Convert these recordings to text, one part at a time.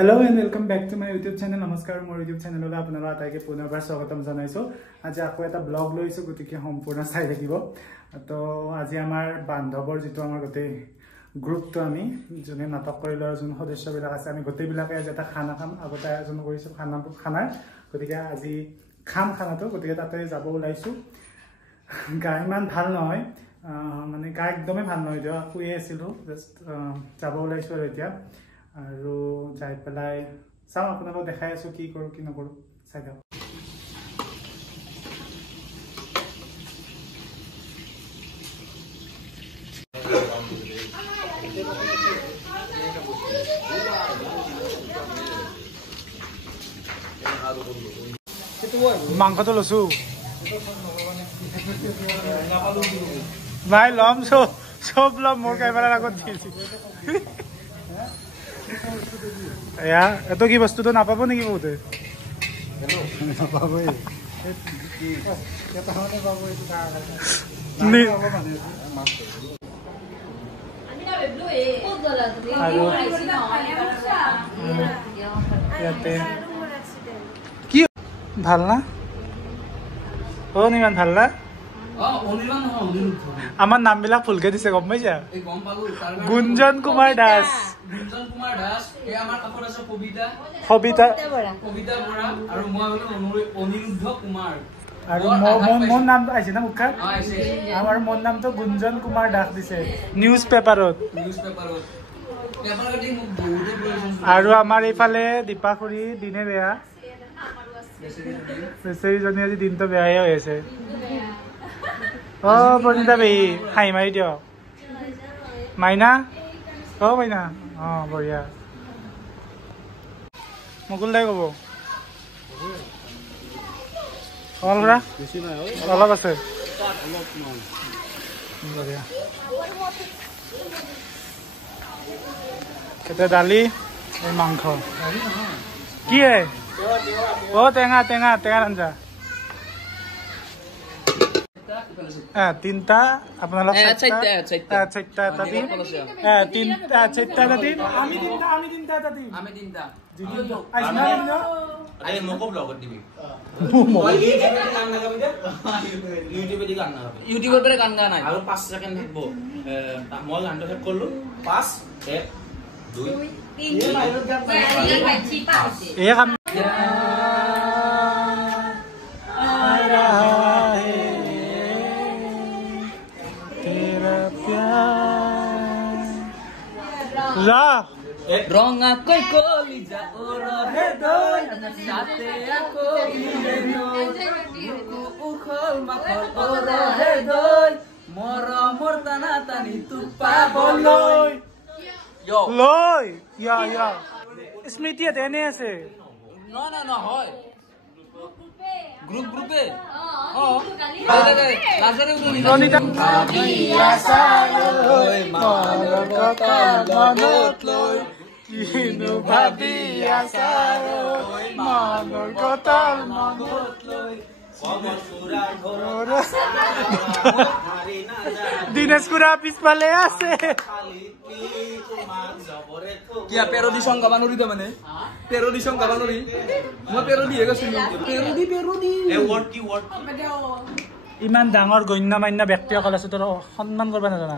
Hello and welcome back to my YouTube channel. Namaskar, my YouTube channel ola apunala ataike punobar swagatam janaisu. Aji ako eta blog loisu gotike সম্পূর্ণ চাই থাকিব। তো আজি আমাৰ বান্ধৱৰ যেটো আমাৰ গতে গ্ৰুপ তো আমি জনে নাটক কৰিলো আৰু জন সদস্য বিলাক আছে আমি গতে বিলাকে আজি এটা খানা খাম আগতে আয়োজন কৰিছো খানাৰ গতিকে আজি খানাটো গতিকে তাতে যাব ওলাইছো। গা ইমান ভাল নহয় মানে গা একদমই ভাল নহয় দিও শুই আছিল জাস্ট যাব ওলাইছো আৰু এতিয়া আৰু যাই পেলাই চাও আপোনালোকক দেখাই আছো কি কৰো কি নকৰো চাই দাও। মাংসটো লছো ভাই লম সব লম মোৰ কেমেৰাৰ আগত দিছি এয়া এত কি বস্তুটো নাপাব নেকি বহুতে নাপাবই কি ভাল না ও নিমান ভাল না আমার নাম বিলাক ফুলকে দিছে গম পাইছা গুঞ্জন কুমার দাস সবিতা আৰু মোৰ নাম আছে না মুখা আমাৰ মোৰ নামটো গুঞ্জন কুমাৰ দাস দিছে নিউজ পেপাৰত আৰু আমাৰ এইফালে দীপাখুৰী দিনে বেয়া বেচেৰীজনী আজি দিনটো বেয়াই হৈ আছে অ প্ৰণীতা বেহী হাই মাৰি দিয় মাইনা অ মাইনা অ বঢ়িয়া মুকুল দাই কব অলপ আছে বঢ়িয়া কেতিয়া দালি এই মাংস কি ও টেঙা আঞ্জা তিনটা আপোনালোক চাৰিটা এটা দিম চাৰিটা এটা দিম আমি তিনটা এটা দিম ইউটিউবৰ পৰা গান গান আৰু 5 সেকেন্ড থাকিব মই গানটো শেষ কৰিলো 5 1 2 3 এই কাম Ronga koi kolija oro hedoi sate ako iku ukhol makhol oro hedoi moro mortana tani tupa boloi yo loi ya smriti ene ase no hoy গ্রুপে লাজারে রনিতা কিনো ভাবি আছাৰো মনৰ কথাৰ মনত লৈ দিনেশ খুৰা পিছফালে আছে কিয়া পেৰোডি সং গাবা নৰি মানে পেৰোডি সং গাবা নৰি মই পেৰোডি হে গৈছিলো পেৰোডি এ ওয়াৰ্ড কি ওয়াৰ্ড ইমান ডাঙৰ গণ্যমান্য ব্যক্তিসকল আছে তোৰ সন্মান কৰিব নাজানা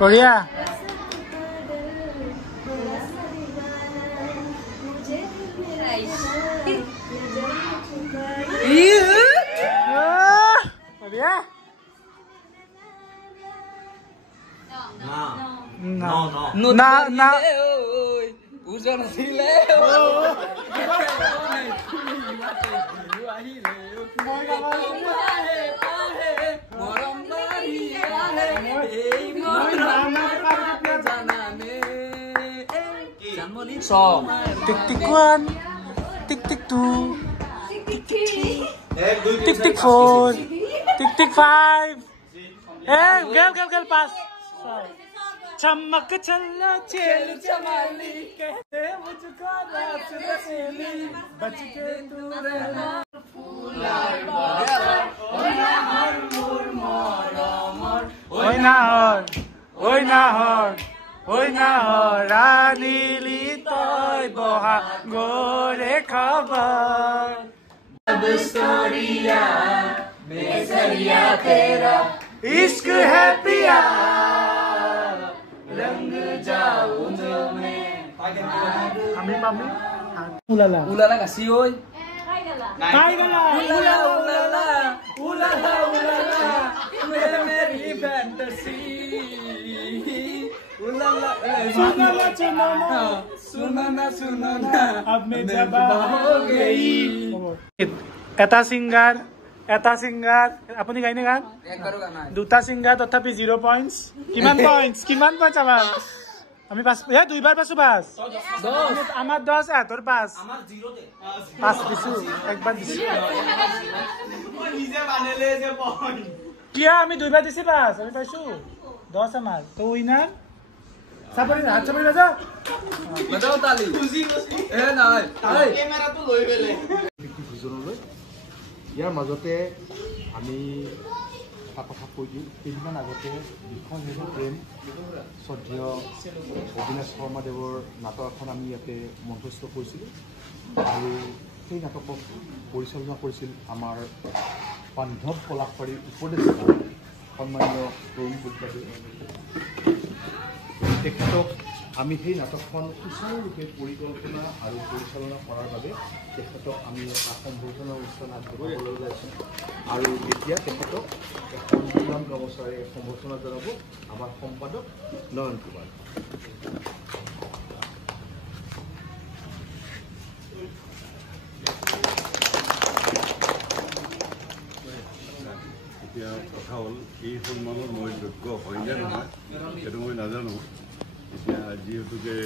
বঢ়িয়া না উজন ছিলে মরম টিক টিক 1 টিক টিক 2 टिक टिक 4 टिक टिक 5 गल पास चमक चलो चेल चमाली कहते मुझको रात रसीली बच के तू रहना फूल নাহৰ ৰাণীলি তই বহা গৰে খবৰ इश्क है पिया रंग जाऊं जो मैं আমি পাবি উলালা উলালা গাছি ঐ কাই গলা উলালা উলালা উলালা উলালা মেরি ফ্যান্টাসি उलाला सुनो ना अब मैं जब हो गई এটা সিঙ্গার আপুনি গাইনে গান দুটা সিঙ্গার তথাপি 0 পয়েন্টস কিমান পয়েন্টস আমাৰ আমি পাঁচ দুইবাৰ পাছো পাঁচ আমাৰ 10 তোৰ 5 আমাৰ 0 দে 5 দিছো একবাৰ দিছো মই নিজে বানালে যে পয়েন্ট কিয়া আমি দুইবাৰ দিছি 5 আমি পাইছো 10 আমাৰ তো উইনাৰ সাপৰি হাত চাপৰি বাজা বাজাও তালি খুজি এ নাই এই ক্যামেৰা তো লৈ বেলে ভিজনলৈ ইয়াৰ মাজতে আমি এটা কথা কৈ দিওঁ কেইদিনমান আগতে বিষয় হেতু প্ৰেম শ্ৰদ্ধেয় অবিনাশ শৰ্মাদেৱৰ নাটক এখন আমি ইয়াতে মঞ্চস্থ কৰিছিলোঁ আৰু সেই নাটকক পৰিচালনা কৰিছিল আমাৰ বান্ধৱ পলাশবাৰীৰ উপদেষ্টা সন্মানীয় তৰুণ বুদ্ধাদেৱ তেখেতক আমি সেই নাটকখন সুচাৰুৰূপে পৰিকল্পনা আৰু পৰিচালনা কৰাৰ বাবে তেখেতক আমি এটা সম্বৰ্ধনা অনুষ্ঠান আগবঢ়াবলৈ ওলাইছোঁ আৰু এতিয়া তেখেতক এখন সুনাম গামোচাৰে সম্বৰ্ধনা জনাব আমাৰ সম্পাদক নয়ন কুমাৰ এতিয়া কথা হ'ল এই সন্মানৰ মই যোগ্য হয় নে নহয় সেইটো মই নাজানো এতিয়া যিহেতুকে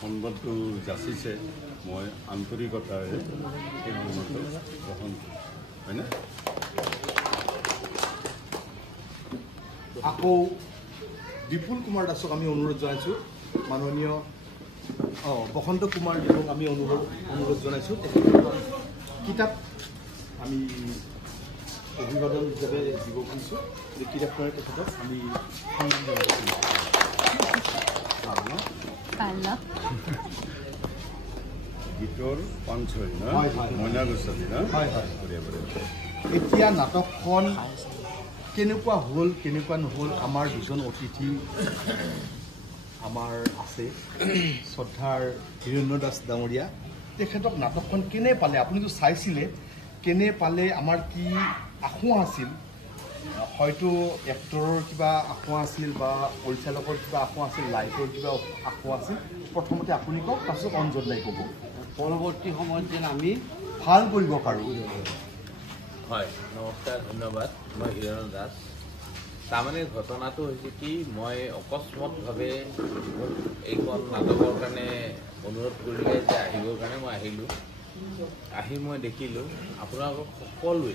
সন্মানটো যাচিছে মই আন্তৰিকতাৰে সেই সন্মানটো গ্ৰহণ হয়নে আকৌ বিপুল কুমাৰ দাসক আমি অনুৰোধ জনাইছোঁ মাননীয় বসন্ত কুমাৰ দেৱক আমি অনুৰোধ জনাইছোঁ তেখেতৰ কিতাপ আমি অভিবাদন হিচাপে দিব খুজিছোঁ যে কিতাপখনে তেখেতক আমি সন্মান জনাইছোঁ গীতৰ পাঞ্চয় না মইনা গোস্বামী না এতিয়া নাটকখন কেনেকুৱা হ'ল কেনেকুৱা নহ'ল আমাৰ দুজন অতিথি আমাৰ আছে শ্ৰদ্ধাৰ হিৰণ্য দাস ডাঙৰীয়া তেখেতক নাটকখন কেনে পালে আপুনিতো চাইছিলে কেনে পালে আমাৰ কি আশা আছিল হয়তো এক্টৰৰ কিবা আশা আছিল বা পৰিচালকৰ কিবা আশা আছিল লাইটৰ কিবা আশা আছিল প্ৰথমতে আপুনি কওক তাৰপিছত অঞ্জন নাই ক'ব পৰৱৰ্তী সময়ত যেন আমি ভাল কৰিব পাৰোঁ হয় নমস্কাৰ ধন্যবাদ মই হিৰণ্য দাস তাৰমানে ঘটনাটো হৈছে কি মই অকস্মাতভাৱে এইখন নাটকৰ কাৰণে অনুৰোধ কৰিলে যে আহিবৰ কাৰণে মই আহিলোঁ আহি মই দেখিলোঁ আপোনালোকক সকলোৱে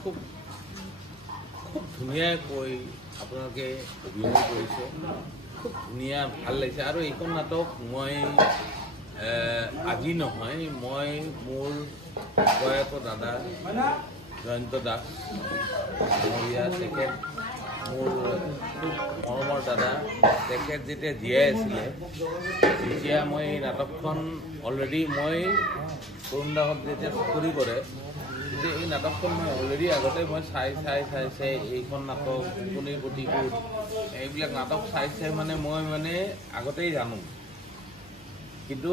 খুব খুব ধুনীয়াকৈ আপোনালোকে অভিনয় কৰিছে খুব ধুনীয়া ভাল লাগিছে আৰু এইখন নাটক মই আজি নহয় মই মোৰ প্ৰয়াত দাদা জয়ন্ত দাস ডাঙৰীয়া তেখেত মোৰ খুব মৰমৰ দাদা তেখেত যেতিয়া জীয়াই আছিলে তেতিয়া মই এই নাটকখন অলৰেডি মই তৰুণ দাসত যেতিয়া চাকৰি কৰে যে এই নাটকখন মই অলৰেডি আগতে মই চাই এইখন নাটক কোনে প্ৰতিশোধ এইবিলাক নাটক চাই মানে মই মানে আগতেই জানো কিন্তু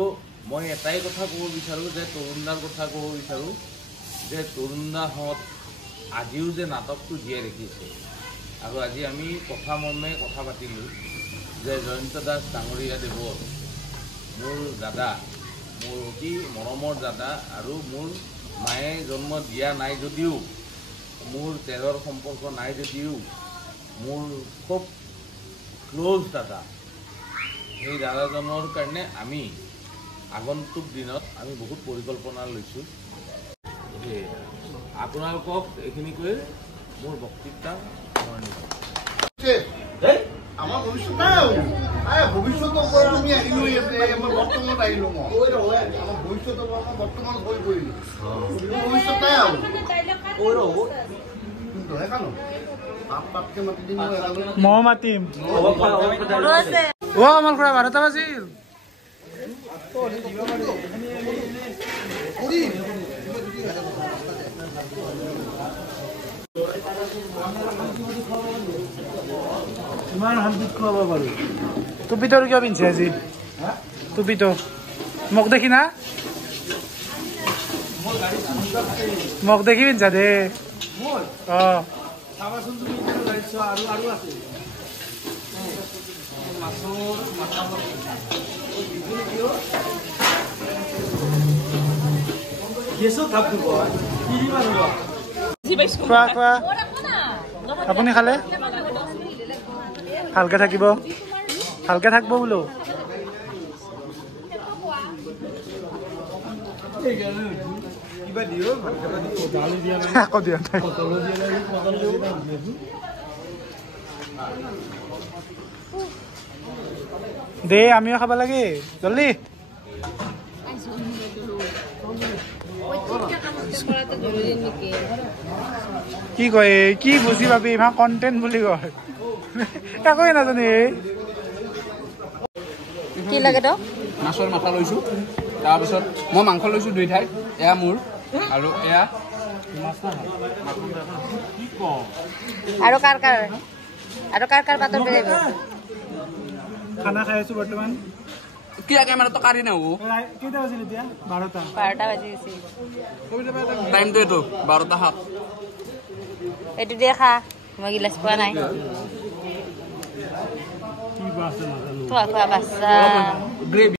মই এটাই কথা ক'ব বিচাৰোঁ যে তৰুণ দাৰ কথা ক'ব বিচাৰোঁ যে তৰুণ দাহঁত আজিও যে নাটকটো জীয়াই ৰাখিছে আৰু আজি আমি কথা মৰ্মে কথা পাতিলোঁ যে জয়ন্ত দাস ডাঙৰীয়া দেৱৰ মোৰ দাদা মোৰ অতি মৰমৰ দাদা আৰু মোৰ মায়ে জন্ম দিয়া নাই যদিও মোৰ তেজৰ সম্পৰ্ক নাই যদিও মোৰ খুব ক্ল'জ দাদা সেই দাদাজনৰ কাৰণে আমি আগন্তুক দিনত আমি বহুত পৰিকল্পনা লৈছোঁ আপোনালোকক এইখিনি কৈ মোৰ বক্তৃতা আমাৰ ভৱিষ্যত নাই ভৱিষ্যতৰ পৰা আমি আহিলোঁ আমাৰ বৰ্তমানত আহিলোঁ মই আমাৰ ভৱিষ্যতৰ পৰা মই বৰ্তমানত হৈ পৰিলোঁ ভৱিষ্যত নাই আৰু মই মাতিম আমাৰ খুৰা 12টা বাজিল টুপিটো কিয় পিন্ধছে আজি টুপিটো মোক দেখি না মোক দেখি পিন্ধছা দে খোৱা খোৱা আপুনি খালে ভালকে থাকিব ভালকে থাকব বোলো আকৌ দিয়া দে আমিও খাব লাগে জলদি কি কয় কি বুজি পাবি ইমান কণ্টেণ্ট বুলি কয় একোৱে নাজানে কি লাগে তো মাছৰ মাথা লৈছোঁ তাৰপিছত মই মাংস লৈছোঁ 2 ঠাইত এয়া মোৰ আৰু এয়া আৰু কাৰ পাতৰ বেলেগ খানা খাই আছো বৰ্তমান কি আগে মানে তো কাৰি নাহো কেইটা বাজিল এতিয়া 12টা বাজি গৈছে টাইমটো এইটো 12টা 7 এইটো দিয়ে খা মই গিলাচ পোৱা নাই খোৱা বাচ্চা গ্ৰেভি